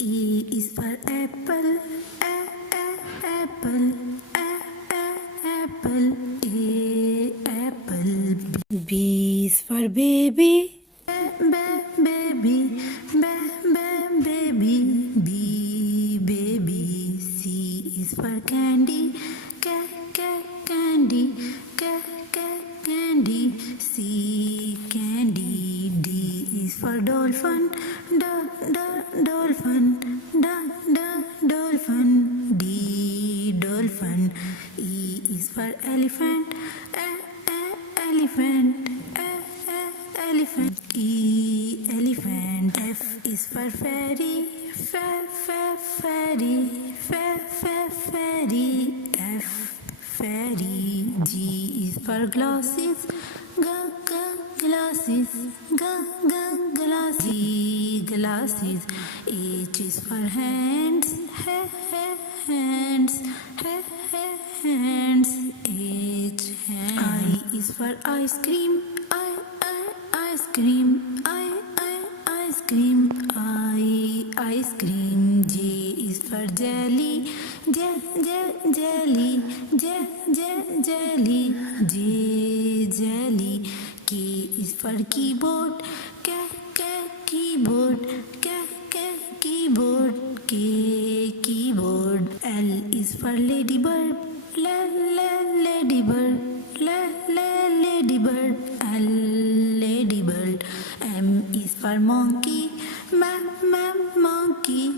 A is for apple, apple, apple, apple. B is for baby, baby, baby, baby. C is for candy, candy, candy. C, candy. D is for dolphin, dolphin, dolphin. D, dolphin. E is for elephant, elephant, elephant. E, elephant. F is for fairy, fairy, fairy. F, fairy. G is for glasses, glasses, glasses. G, glasses. H is for hands, hands, hands. H, hands. I is for ice cream, ice cream, ice cream. Ice cream. J is for jelly, jelly, jelly. J, jelly. K is for keyboard, keyboard, keyboard. K, keyboard. L is for ladybird, ladybird, ladybird. L, ladybird. M is for monkey, monkey,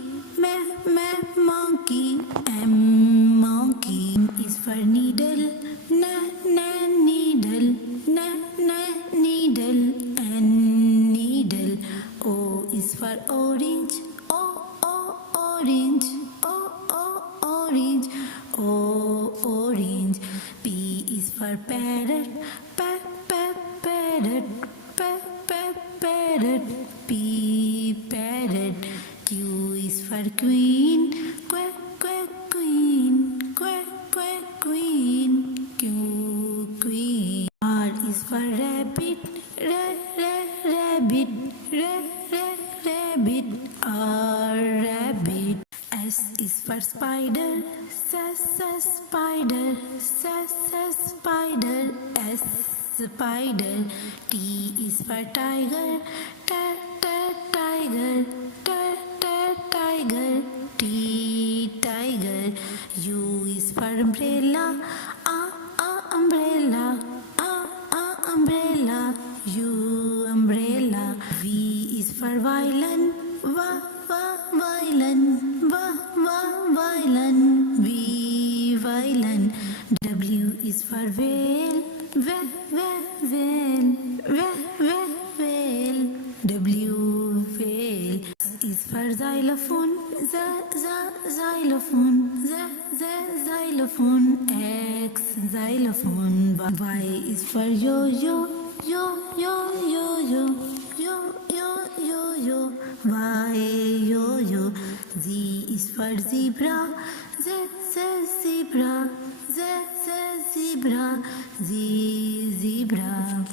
monkey. M, monkey. N is for needle, needle, needle. N, needle. O is for orange, orange, orange. O, orange. P is for parrot, parrot, parrot. P, parrot. Q is for queen, queen, queen. Q, queen. R is for rabbit, rabbit, rabbit. R, rabbit. S is for spider, spider, spider. S, spider. T is for tiger, tiger, tiger. T, tiger. U is for umbrella, umbrella, umbrella. U, umbrella. V is for violin, violin, violin. V, violin. W is for whale, whale, whale. W, whale. X is for xylophone, xylophone, xylophone. X, xylophone. Y is for yo-yo, yo-yo. Y, yo-yo. Z is for zebra, zebra, zebra. Z, zebra.